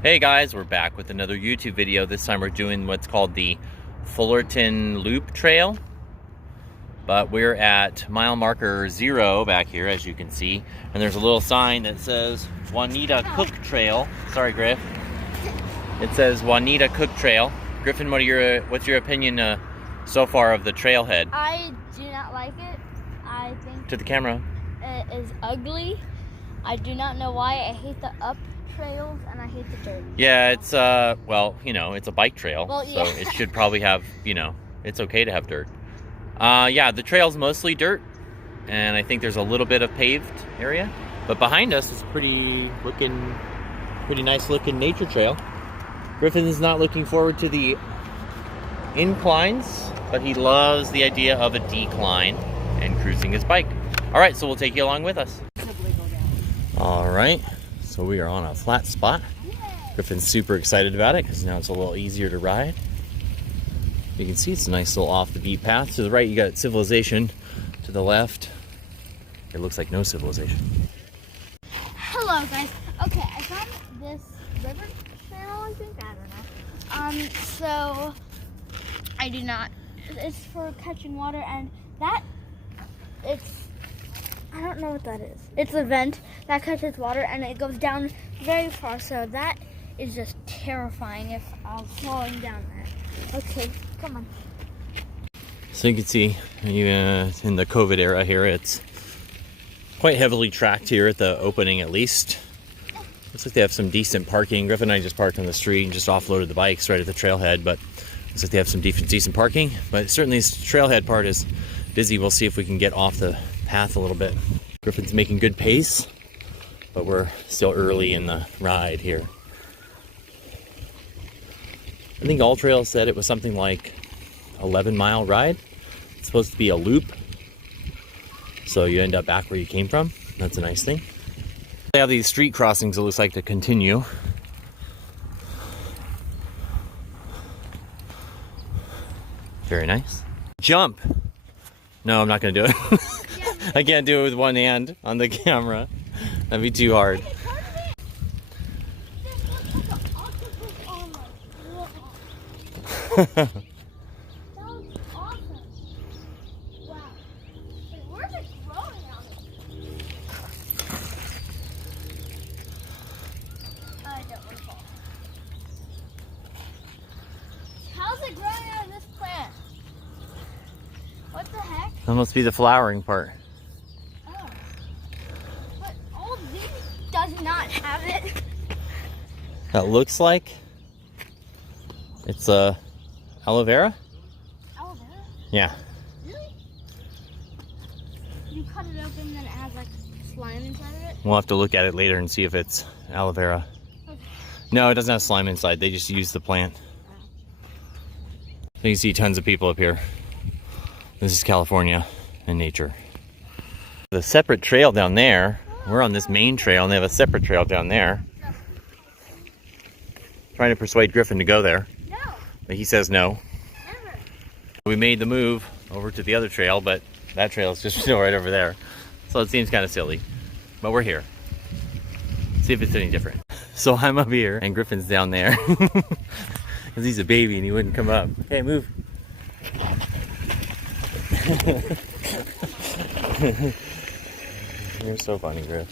Hey guys, we're back with another YouTube video. This time we're doing what's called the Fullerton Loop Trail. But we're at mile marker 0 back here, as you can see. And there's a little sign that says Juanita Cooke Trail. Sorry, Griff. It says Juanita Cooke Trail. Griffin, what's your opinion so far of the trailhead? I do not like it. I think To the camera. it is ugly. I do not know why. I hate the up trails and I hate the dirt. Yeah, it's well, it's a bike trail, Well, yeah. so it should probably have, it's okay to have dirt. Yeah, the trail's mostly dirt, and I think there's a little bit of paved area, but behind us is pretty nice looking nature trail. Griffin's not looking forward to the inclines, but he loves the idea of a decline and cruising his bike. All right, so we'll take you along with us. All right. So we are on a flat spot. Griffin's super excited about it because now it's a little easier to ride. You can see it's a nice little off the beat path. To the right you got civilization. To the left it looks like no civilization. Hello guys. Okay, I found this river channel, I think. I don't know. So I do not. It's for catching water, and I don't know what that is. It's a vent that catches water and it goes down very far, so that is just terrifying if I'm falling down there. Okay, come on. So you can see in the COVID era here, it's quite heavily tracked here at the opening at least. Looks like they have some decent parking. Griffin and I just parked on the street and just offloaded the bikes right at the trailhead, but looks like they have some decent parking. But certainly this trailhead part is busy. We'll see if we can get off the path a little bit. Griffin's making good pace, but we're still early in the ride here. I think All Trail said it was something like 11-mile ride. It's supposed to be a loop, so you end up back where you came from. That's a nice thing. They have these street crossings, it looks like, to continue. Very nice. Jump! No, I'm not gonna do it. I can't do it with one hand on the camera. That'd be too hard. That was awesome. Wow. Wait, where's it growing out of? I don't recall. How's it growing out of this plant? What the heck? That must be the flowering part. Oh. But all these does not have it. That looks like it's aloe vera? Aloe vera? Yeah. Really? You cut it open and then it has like slime inside of it? We'll have to look at it later and see if it's aloe vera. Okay. No, it doesn't have slime inside. They just use the plant. So you see tons of people up here. This is California and nature. The separate trail down there, we're on this main trail and they have a separate trail down there. Trying to persuade Griffin to go there. No. But he says no. Never. We made the move over to the other trail, but that trail is just still right over there. So it seems kind of silly, but we're here. See if it's any different. So I'm up here and Griffin's down there because he's a baby and he wouldn't come up. Okay, move. You're so funny, Griff.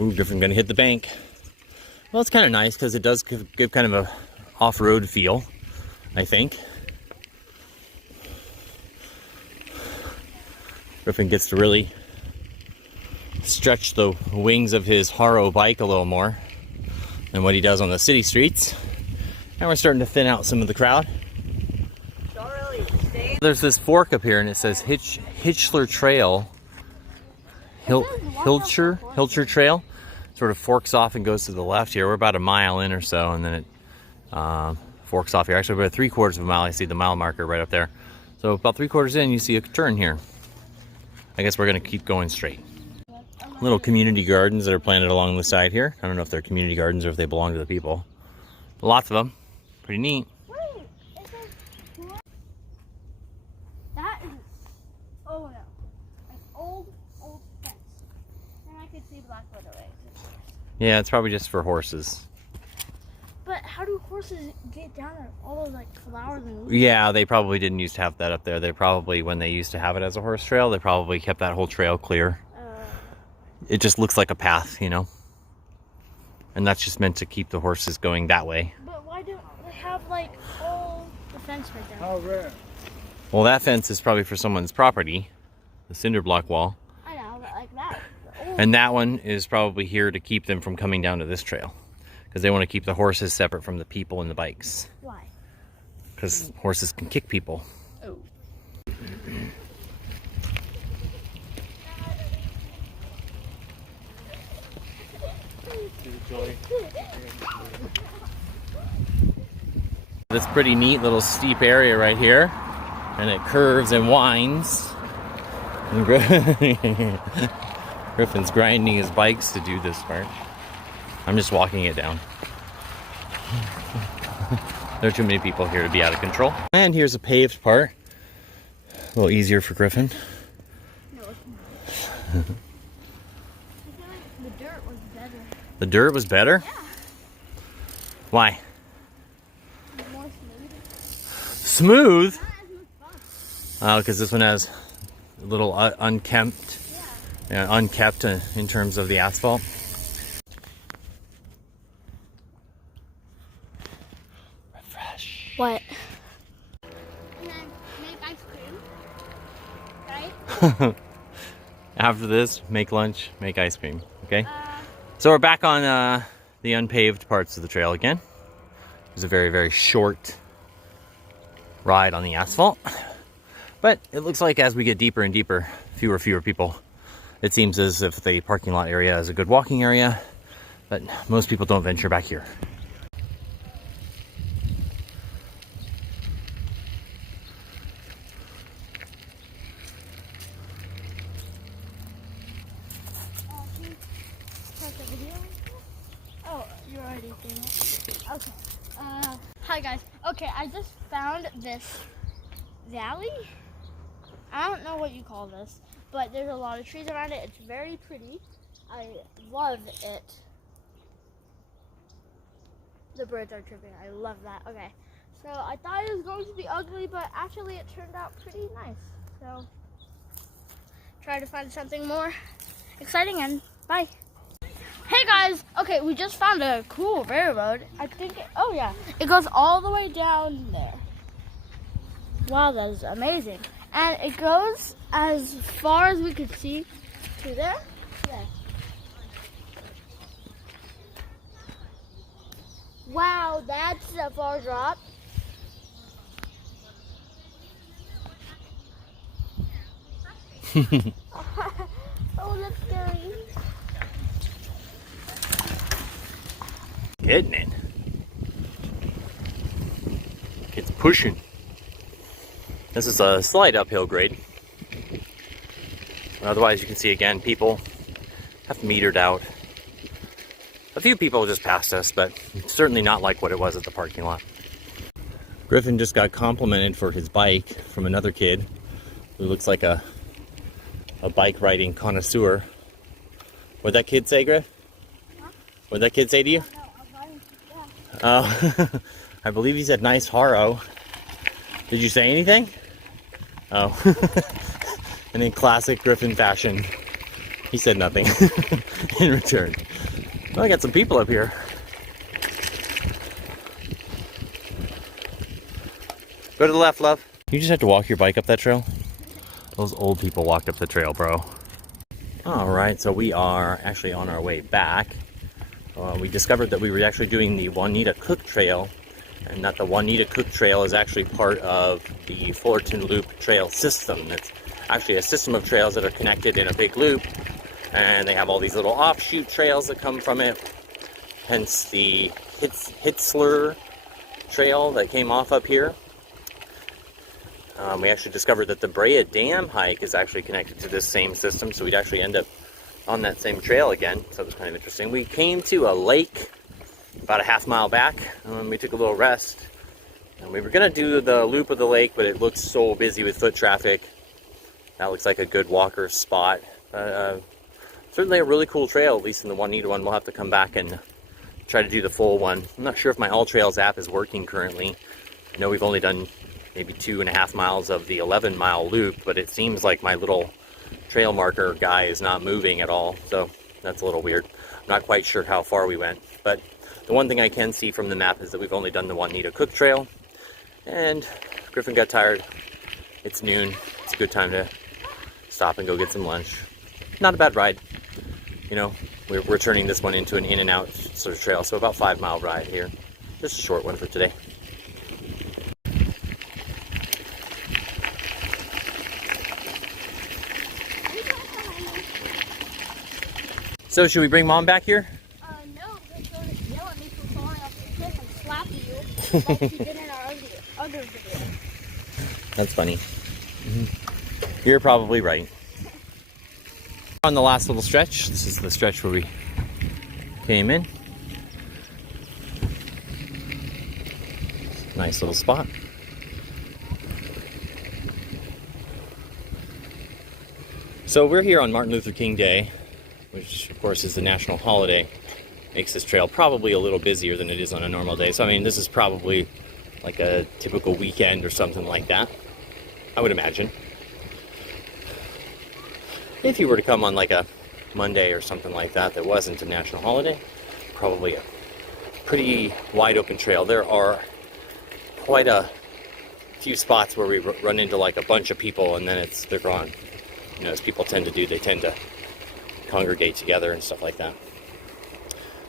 Ooh, Griffin's gonna hit the bank. Well, it's kind of nice because it does give kind of a off-road feel, I think. Griffin gets to really stretch the wings of his Haro bike a little more than what he does on the city streets. And we're starting to thin out some of the crowd. There's this fork up here and it says Hitchler Trail. Hilcher Trail. Sort of forks off and goes to the left here. We're about a mile in or so, and then it forks off here. Actually, about 3/4 of a mile. I see the mile marker right up there. So about 3/4 in, you see a turn here. I guess we're gonna keep going straight. Little community gardens that are planted along the side here. I don't know if they're community gardens or if they belong to the people. But lots of them. Pretty neat. That is, oh no, an old fence. Yeah, it's probably just for horses. But how do horses get down there? All those like flowers and leaves? Yeah, they probably didn't used to have that up there. They probably, when they used to have it as a horse trail, they probably kept that whole trail clear. It just looks like a path, you know? And that's just meant to keep the horses going that way. But why don't they have like all the fence right there? How rare. Well, that fence is probably for someone's property, the cinder block wall. I know, but like that. And that one is probably here to keep them from coming down to this trail. Because they want to keep the horses separate from the people and the bikes. Why? Because horses can kick people. Oh. This pretty neat little steep area right here. And it curves and winds. And Griffin's grinding his bikes to do this part. I'm just walking it down. There are too many people here to be out of control. And here's a paved part. A little easier for Griffin. No, it's not. I feel like the dirt was better. The dirt was better? Yeah. Why? It's more smooth. Smooth? Not as much fun. Oh, because this one has a little unkempt. Yeah. Unkept in terms of the asphalt. Refresh. What? And then make ice cream, right? After this, make lunch, make ice cream. Okay? So we're back on the unpaved parts of the trail again. It was a very, very short ride on the asphalt. But it looks like as we get deeper and deeper, fewer people. It seems as if the parking lot area is a good walking area, but most people don't venture back here. Start the video? Oh, you're already doing it. Okay. Hi guys. Okay, I just found this valley. I don't know what you call this, but there's a lot of trees around it. It's very pretty. I love it. The birds are chirping. I love that. Okay. So I thought it was going to be ugly, but actually it turned out pretty nice. So try to find something more exciting and bye. Hey guys, okay, we just found a cool railroad. I think, oh yeah, it goes all the way down there. Wow, that is amazing. And it goes as far as we could see to there. Yeah. Wow, that's a far drop. Oh, that's scary. Getting it. It's pushing. This is a slight uphill grade. Otherwise, you can see again, people have metered out. A few people just passed us, but certainly not like what it was at the parking lot. Griffin just got complimented for his bike from another kid who looks like a bike riding connoisseur. What'd that kid say, Griff? Huh? What'd that kid say to you? Oh, I believe he said nice haro. Did you say anything? Oh. And in classic Griffin fashion, he said nothing in return. Well, I got some people up here. Go to the left, love. You just have to walk your bike up that trail? Those old people walked up the trail, bro. Alright, so we are actually on our way back. We discovered that we were actually doing the Juanita Cooke Trail, and that the Juanita Cooke Trail is actually part of the Fullerton Loop Trail system. It's actually a system of trails that are connected in a big loop, and they have all these little offshoot trails that come from it. Hence the Hitzler Trail that came off up here. We actually discovered that the Brea Dam hike is actually connected to this same system, so we'd actually end up on that same trail again, so it was kind of interesting. We came to a lake about a half mile back, and we took a little rest. And we were going to do the loop of the lake, but it looks so busy with foot traffic. That looks like a good walker spot. certainly a really cool trail, at least in the Juanita one. We'll have to come back and try to do the full one. I'm not sure if my All Trails app is working currently. I know we've only done maybe 2.5 miles of the 11-mile loop, but it seems like my little trail marker guy is not moving at all, so that's a little weird. I'm not quite sure how far we went, but the one thing I can see from the map is that we've only done the Juanita Cooke trail, and Griffin got tired. It's noon. It's a good time to stop and go get some lunch. Not a bad ride. You know, we're turning this one into an in and out sort of trail, so about 5-mile ride here. Just a short one for today. So should we bring Mom back here? No, because she'll just yell at me for falling off the cliff and slap you like she did in our other video. That's funny. You're probably right. On the last little stretch, this is the stretch where we came in. Nice little spot. So we're here on Martin Luther King Day, which of course is the national holiday. Makes this trail probably a little busier than it is on a normal day. So I mean, this is probably like a typical weekend or something like that, I would imagine. If you were to come on like a Monday or something like that that wasn't a national holiday, probably a pretty wide open trail. There are quite a few spots where we run into like a bunch of people and then they're gone. You know, as people tend to do, they tend to congregate together and stuff like that.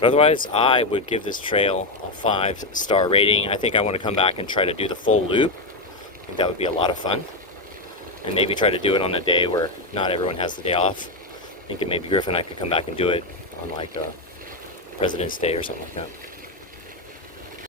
But otherwise, I would give this trail a 5-star rating. I think I want to come back and try to do the full loop. I think that would be a lot of fun. And maybe try to do it on a day where not everyone has the day off. I think that maybe Griff and I could come back and do it on like President's Day or something like that.